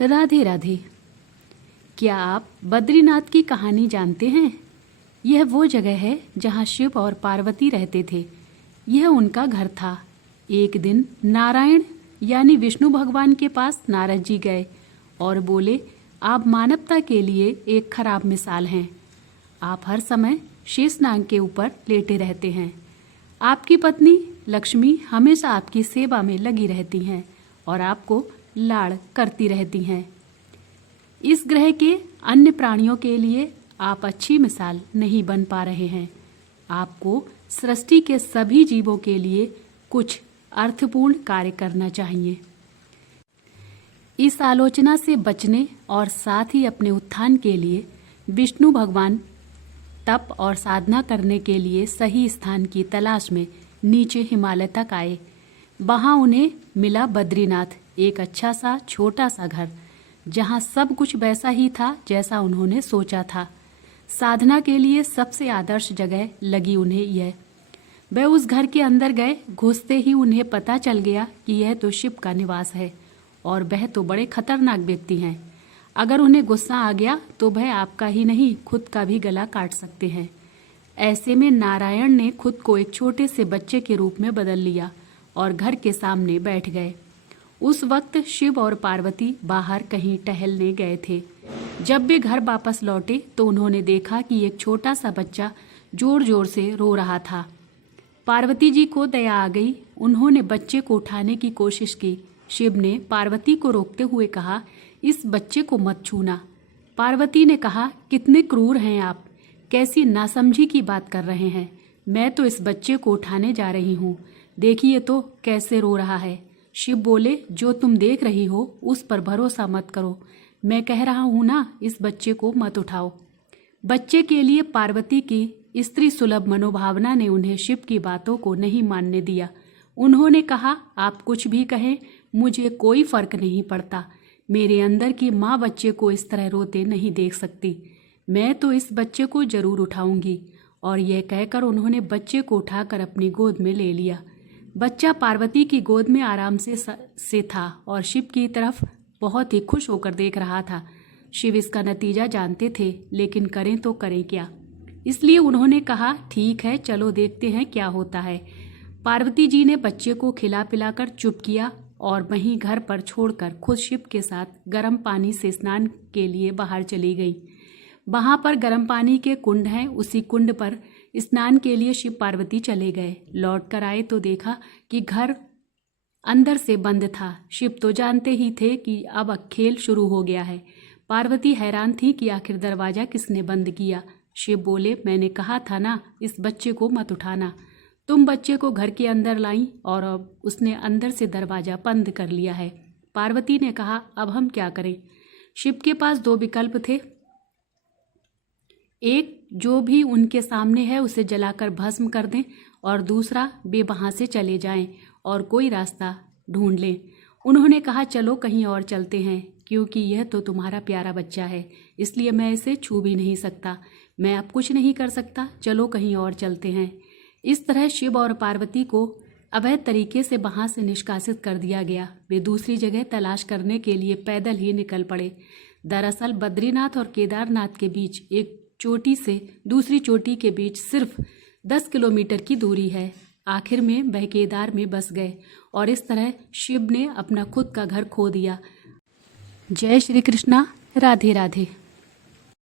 राधे राधे। क्या आप बद्रीनाथ की कहानी जानते हैं? यह वो जगह है जहाँ शिव और पार्वती रहते थे। यह उनका घर था। एक दिन नारायण यानी विष्णु भगवान के पास नारद जी गए और बोले, आप मानवता के लिए एक खराब मिसाल हैं। आप हर समय शेषनाग के ऊपर लेटे रहते हैं। आपकी पत्नी लक्ष्मी हमेशा आपकी सेवा में लगी रहती हैं और आपको लाड़ करती रहती हैं। इस ग्रह के अन्य प्राणियों के लिए आप अच्छी मिसाल नहीं बन पा रहे हैं। आपको सृष्टि के सभी जीवों के लिए कुछ अर्थपूर्ण कार्य करना चाहिए। इस आलोचना से बचने और साथ ही अपने उत्थान के लिए विष्णु भगवान तप और साधना करने के लिए सही स्थान की तलाश में नीचे हिमालय तक आए। वहाँ उन्हें मिला बद्रीनाथ, एक अच्छा सा छोटा सा घर जहाँ सब कुछ वैसा ही था जैसा उन्होंने सोचा था। साधना के लिए सबसे आदर्श जगह लगी उन्हें यह। वह उस घर के अंदर गए। घुसते ही उन्हें पता चल गया कि यह तो शिव का निवास है और वह तो बड़े खतरनाक व्यक्ति हैं। अगर उन्हें गुस्सा आ गया तो वह आपका ही नहीं खुद का भी गला काट सकते हैं। ऐसे में नारायण ने खुद को एक छोटे से बच्चे के रूप में बदल लिया और घर के सामने बैठ गए। उस वक्त शिव और पार्वती बाहर कहीं टहलने गए थे। जब वे घर वापस लौटे तो उन्होंने देखा कि एक छोटा सा बच्चा जोर जोर से रो रहा था। पार्वती जी को दया आ गई। उन्होंने बच्चे को उठाने की कोशिश की। शिव ने पार्वती को रोकते हुए कहा, इस बच्चे को मत छूना। पार्वती ने कहा, कितने क्रूर हैं आप, कैसी नासमझी की बात कर रहे हैं। मैं तो इस बच्चे को उठाने जा रही हूँ, देखिए तो कैसे रो रहा है। शिव बोले, जो तुम देख रही हो उस पर भरोसा मत करो, मैं कह रहा हूँ ना, इस बच्चे को मत उठाओ। बच्चे के लिए पार्वती की स्त्री सुलभ मनोभावना ने उन्हें शिव की बातों को नहीं मानने दिया। उन्होंने कहा, आप कुछ भी कहें, मुझे कोई फर्क नहीं पड़ता। मेरे अंदर की माँ बच्चे को इस तरह रोते नहीं देख सकती। मैं तो इस बच्चे को जरूर उठाऊंगी। और यह कहकर उन्होंने बच्चे को उठाकर अपनी गोद में ले लिया। बच्चा पार्वती की गोद में आराम से था और शिव की तरफ बहुत ही खुश होकर देख रहा था। शिव इसका नतीजा जानते थे, लेकिन करें तो करें क्या। इसलिए उन्होंने कहा, ठीक है, चलो देखते हैं क्या होता है। पार्वती जी ने बच्चे को खिला पिलाकर चुप किया और वहीं घर पर छोड़कर खुद शिव के साथ गर्म पानी से स्नान के लिए बाहर चली गई। वहां पर गर्म पानी के कुंड हैं, उसी कुंड पर स्नान के लिए शिव पार्वती चले गए। लौट कर आए तो देखा कि घर अंदर से बंद था। शिव तो जानते ही थे कि अब खेल शुरू हो गया है। पार्वती हैरान थी कि आखिर दरवाजा किसने बंद किया। शिव बोले, मैंने कहा था ना, इस बच्चे को मत उठाना। तुम बच्चे को घर के अंदर लाई और अब उसने अंदर से दरवाजा बंद कर लिया है। पार्वती ने कहा, अब हम क्या करें। शिव के पास दो विकल्प थे। एक, जो भी उनके सामने है उसे जलाकर भस्म कर दें, और दूसरा, वे वहां से चले जाएं और कोई रास्ता ढूंढ लें। उन्होंने कहा, चलो कहीं और चलते हैं, क्योंकि यह तो तुम्हारा प्यारा बच्चा है, इसलिए मैं इसे छू भी नहीं सकता। मैं अब कुछ नहीं कर सकता, चलो कहीं और चलते हैं। इस तरह शिव और पार्वती को अवैध तरीके से वहां से निष्कासित कर दिया गया। वे दूसरी जगह तलाश करने के लिए पैदल ही निकल पड़े। दरअसल बद्रीनाथ और केदारनाथ के बीच एक चोटी से दूसरी चोटी के बीच सिर्फ 10 किलोमीटर की दूरी है। आखिर में वह केदार में बस गए और इस तरह शिव ने अपना खुद का घर खो दिया। जय श्री कृष्णा। राधे राधे।